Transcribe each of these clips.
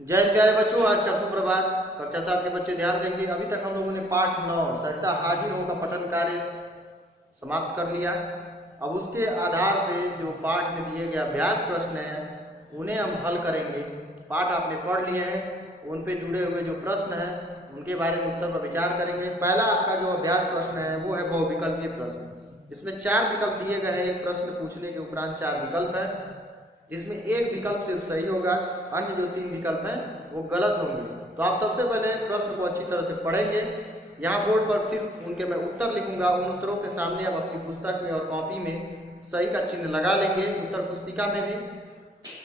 जय प्यारे बच्चों, आज का सुप्रभात। कक्षा 7 के बच्चे ध्यान देंगे। अभी तक हम लोगों ने पाठ 9 सरिता हाजिर हो का पठन कार्य समाप्त कर लिया। अब उसके आधार पे जो पाठ में दिए गए अभ्यास प्रश्न हैं उन्हें हम हल करेंगे। पाठ आपने पढ़ लिए हैं, उन पे जुड़े हुए जो प्रश्न हैं उनके बारे में उत्तर पर विचार करेंगे। पहला आपका जो अभ्यास प्रश्न है वो है बहुविकल्पीय प्रश्न। इसमें 4 विकल्प दिए गए हैं। एक प्रश्न पूछने के उपरांत 4 विकल्प है, जिसमें एक विकल्प सिर्फ सही होगा, अन्य जो 3 विकल्प हैं वो गलत होंगे। तो आप सबसे पहले प्रश्न को अच्छी तरह से पढ़ेंगे। यहाँ बोर्ड पर सिर्फ उनके मैं उत्तर लिखूंगा, उन उत्तरों के सामने आप अपनी पुस्तक में और कॉपी में सही का चिन्ह लगा लेंगे, उत्तर पुस्तिका में भी।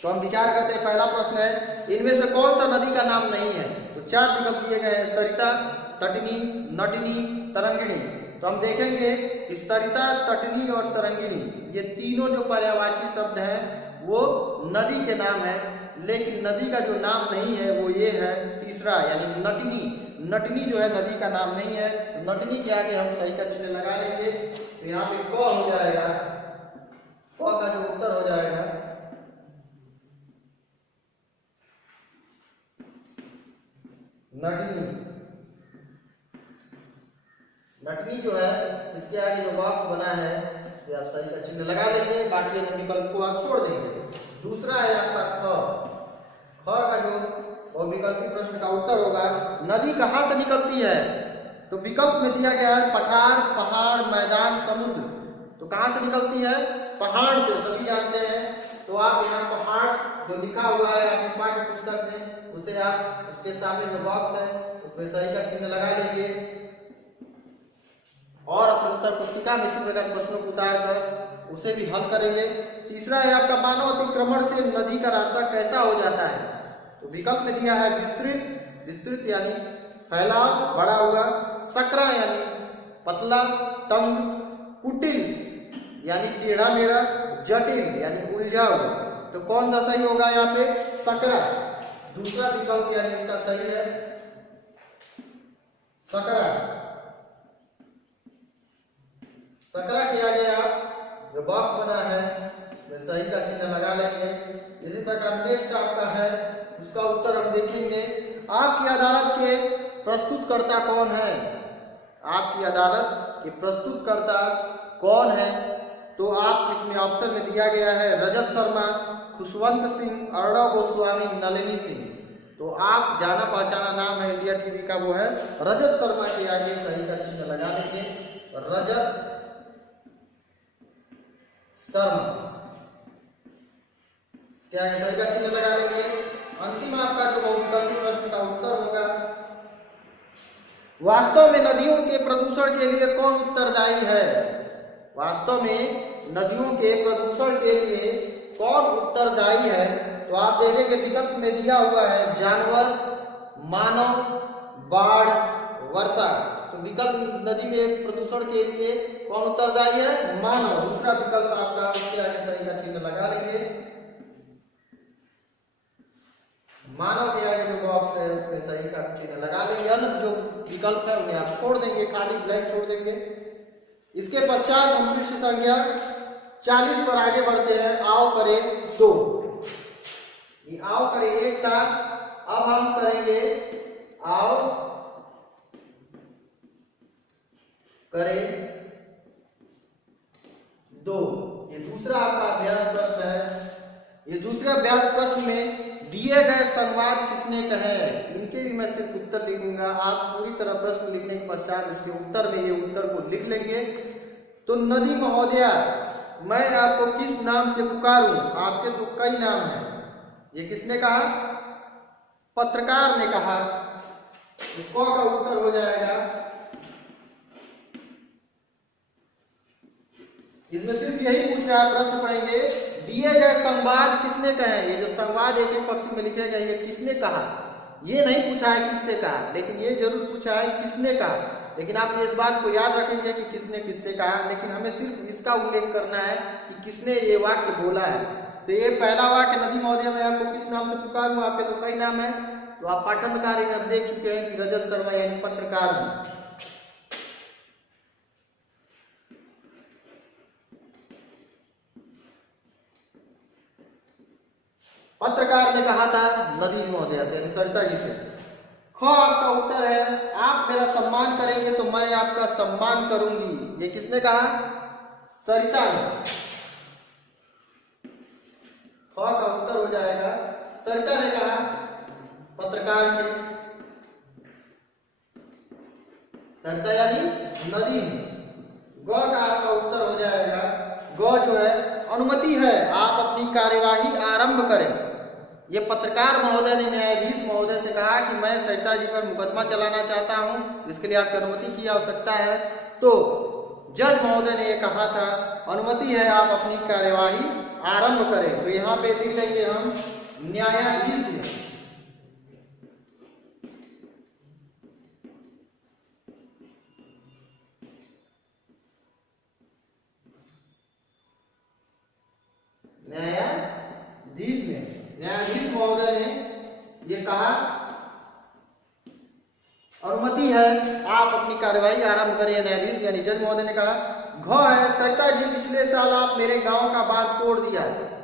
तो हम विचार करते हैं। पहला प्रश्न है, इनमें से कौन सा नदी का नाम नहीं है? तो 4 विकल्प दिए गए हैं, सरिता, तटनी, नटनी, तरंगिणी। तो हम देखेंगे कि सरिता, तटनी और तरंगिणी ये तीनों जो पर्यायवाची शब्द हैं वो नदी के नाम है, लेकिन नदी का जो नाम नहीं है वो ये है तीसरा, यानी नटनी। नटनी जो है नदी का नाम नहीं है। तो नटनी के आगे हम सही का चिन्ह लगा लेंगे। तो यहाँ पे क हो जाएगा, क का जो उत्तर हो जाएगा नटनी। नटनी जो है इसके आगे जो बॉक्स बना है तो आप सही का चिन्ह लगा लेंगे, बाकी अन्य विकल्प को आप छोड़ देंगे। दूसरा है आपका ख। ख का जो विकल्पी प्रश्न का उत्तर होगा, नदी कहाँ से निकलती है? तो विकल्प में दिया गया है पठार, पहाड़, मैदान, समुद्र। तो कहाँ से निकलती है? पहाड़ से, सभी जानते हैं। तो आप यहाँ पहाड़ जो लिखा हुआ है अपनी पाठ्य पुस्तक में, उसे आप उसके सामने जो बॉक्स है उसमें सही का चिन्ह लगा लेंगे और अपने उत्तर पुस्तिका में इसी प्रकार प्रश्नों को उतार कर उसे भी हल करेंगे। तीसरा है आपका मानव अतिक्रमण से नदी का रास्ता कैसा हो जाता है? तो विकल्प में दिया है विस्तृत, विस्तृत यानी फैलाव, बड़ा हुआ, सकरा यानी पतला, तंग, कुटिल यानी टेढ़ा मेढ़ा, जटिल यानी उलझा हुआ। तो कौन सा सही होगा यहाँ पे? सकरा। दूसरा विकल्प यानी इसका सही है सकरा। सकरा के आगे आप जो बॉक्स बना है उसमें सही का चिन्ह लगा लेंगे। इसी प्रकार नेक्स्ट आपका है, उसका उत्तर हम देखेंगे। आपकी अदालत के प्रस्तुतकर्ता कौन है? आपकी अदालत के प्रस्तुतकर्ता कौन है? तो आप इसमें ऑप्शन में दिया गया है रजत शर्मा, खुशवंत सिंह, अर्णव गोस्वामी, नलिनी सिंह। तो आप जाना पहचाना नाम है इंडिया टीवी का, वो है रजत शर्मा। के आगे सही का चिन्ह लगा लेंगे, रजत शर्मा। क्या है? सही का चिन्ह लगा लेंगे। अंतिम आपका जो बहुविकल्पी प्रश्न का उत्तर होगा, वास्तव में नदियों के प्रदूषण के लिए कौन उत्तरदायी है? वास्तव में नदियों के प्रदूषण के लिए कौन उत्तरदायी है? तो आप देखेंगे विकल्प में दिया हुआ है जानवर, मानव, बाढ़, वर्षा। तो विकल्प नदी में प्रदूषण के लिए कौन उत्तरदायी है? मानव। दूसरा विकल्प आपका, उसके आगे सही का चिन्ह लगा लेंगे। मानव के आगे जो बॉक्स है उसमें सही का चिन्ह लगा लेंगे। अन्य जो विकल्प है उन्हें आप छोड़ देंगे, खाली ब्लैंक छोड़ देंगे। इसके पश्चात हम पृष्ठ संख्या 40 पर आगे बढ़ते हैं। आओ करें 2। ये आओ करें 1 था, अब हम करेंगे आओ करें 2। ये दूसरा आपका अभ्यास प्रश्न है। ये दूसरे अभ्यास प्रश्न में दिए गए संवाद किसने कहे? इनके भी मैं सिर्फ उत्तर लिखूंगा, आप पूरी तरह प्रश्न लिखने के पश्चात उसके उत्तर में ये उत्तर को लिख लेंगे। तो नदी महोदया, मैं आपको किस नाम से पुकारूं? आपके तो कई नाम हैं। ये किसने कहा? पत्रकार ने कहा। तो क का उत्तर हो जाएगा। इसमें सिर्फ यही पूछ रहा है, प्रश्न पढ़ेंगे दिए गए संवाद किसने कहे। ये जो संवाद एक एक पंक्ति में लिखेगा ये किसने कहा, ये नहीं पूछा है किससे कहा, लेकिन ये जरूर पूछा है किसने कहा। लेकिन आप इस बात को याद रखेंगे कि किसने किससे कहा, लेकिन हमें सिर्फ इसका उल्लेख करना है कि किसने ये वाक्य बोला है। तो ये पहला वाक्य, नदी महोदया मैं आपको किस नाम से पुकारूं, आपके तो कई नाम है। तो आप पाठन कार्य में देख चुके हैं कि रजत शर्मा यानी पत्रकार हैं। पत्रकार ने कहा था नदी महोदया से, यानी सरिता जी से। ख आपका उत्तर है, आप मेरा सम्मान करेंगे तो मैं आपका सम्मान करूंगी। ये किसने कहा? सरिता ने। ख का उत्तर हो जाएगा, सरिता ने कहा पत्रकार से। सरिता यानी नदी में। ग का आपका उत्तर हो जाएगा, ग जो है अनुमति है, आप अपनी कार्यवाही आरंभ करें। ये पत्रकार महोदय ने न्यायाधीश महोदय से कहा कि मैं सरिता जी पर मुकदमा चलाना चाहता हूं, इसके लिए आपकी अनुमति की आवश्यकता है। तो जज महोदय ने ये कहा था अनुमति है, आप अपनी कार्यवाही आरंभ करें। तो यहाँ पे लिख लेंगे हम न्यायाधीश ने। न्यायाधीश महोदय ने ये कहा अनुमति है, आप अपनी कार्यवाही आरंभ करें। न्यायाधीश यानी जज महोदय ने कहा। घ है, सरिता जी पिछले साल आप मेरे गांव का बांध तोड़ दिया।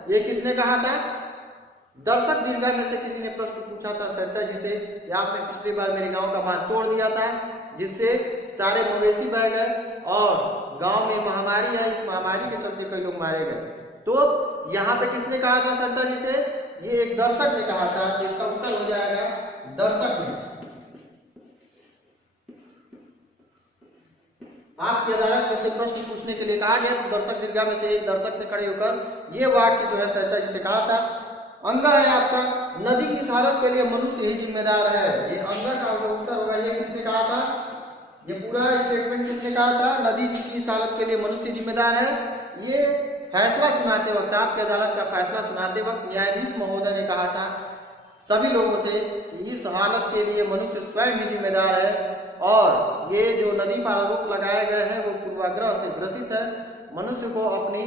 ये किसने कहा था? दर्शक दीर्घा में से किसी ने प्रश्न पूछा था सरिता जी से, आपने पिछली बार मेरे गांव का बांध तोड़ दिया था, जिससे सारे मवेशी बह गए और गांव में महामारी है, इस महामारी के चलते कई लोग मारे गए। तो यहाँ पे किसने कहा था सरिता जी से? ये एक दर्शक ने कहा था। तो इसका उत्तर हो जाएगा दर्शक ने। आपकी अदालत में से प्रश्न पूछने के लिए कहा गया, तो दर्शक दीर्घा में से एक दर्शक ने खड़े होकर ये वाक्य जो है सरिता जी से कहा था। अंगा है आपका, नदी की इस हालत के लिए मनुष्य ही जिम्मेदार है। ये अंगा का जो उत्तर होगा, ये किसने कहा था? ये पूरा स्टेटमेंट किसने कहा था? नदी की इस हालत के लिए मनुष्य जिम्मेदार है। ये फैसला सुनाते वक्त, आपकी अदालत का फैसला सुनाते वक्त न्यायाधीश महोदय ने कहा था सभी लोगों से, इस हालत के लिए मनुष्य स्वयं ही जिम्मेदार है और ये जो नदी पर आरोप लगाए गए हैं वो पूर्वाग्रह से ग्रसित है। मनुष्य को अपनी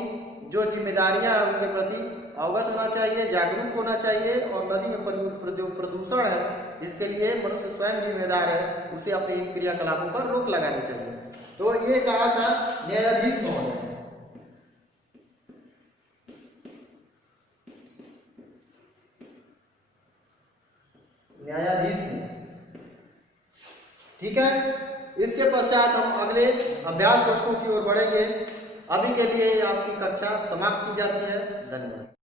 जो जिम्मेदारियां हैं उनके प्रति अवगत होना चाहिए, जागरूक होना चाहिए और नदी में जो प्रदूषण है इसके लिए मनुष्य स्वयं जिम्मेदार है, उसे अपने इन क्रियाकलापों पर रोक लगानी चाहिए। तो ये कहा था न्यायाधीश महोदय। न्यायाधीश ने। ठीक है, इसके पश्चात हम अगले अभ्यास प्रश्नों की ओर बढ़ेंगे। अभी के लिए आपकी कक्षा समाप्त की जाती है। धन्यवाद।